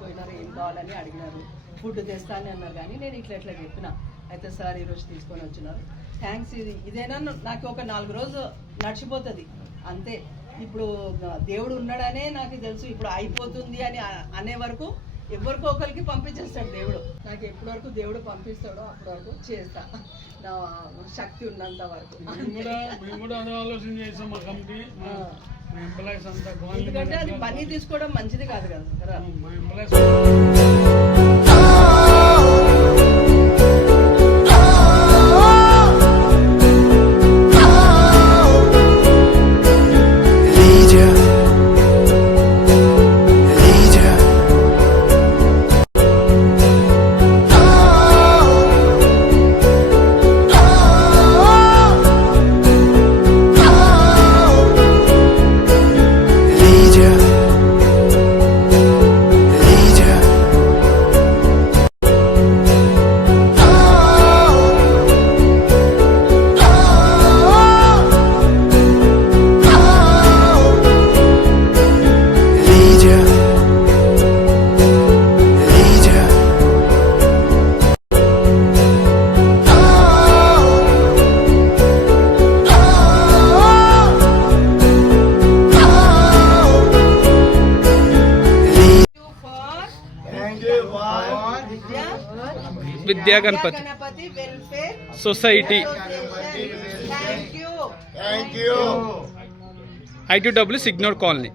పోయినారు, ఏం కావాలని అడిగినారు, ఫుడ్ తెస్తానని అన్నారు. కానీ నేను ఇట్లా చెప్పిన. అయితే సార్ ఈరోజు తీసుకొని వచ్చినారు, థ్యాంక్స్. ఇదేనా నాకు ఒక 4 రోజులు నడిచిపోతుంది అంతే. ఇప్పుడు దేవుడు ఉన్నాడనే నాకు తెలుసు. ఇప్పుడు అయిపోతుంది అని అనే వరకు ఎవరికో ఒకరికి పంపించేస్తాడు దేవుడు. నాకు ఎప్పటి వరకు దేవుడు పంపిస్తాడో అప్పటి వరకు చేస్తా, నా శక్తి ఉన్నంత వరకు. ఎందుకంటే అది మనీ తీసుకోవడం మంచిది కాదు కదా. Vidya Ganpati society I2W signal colony.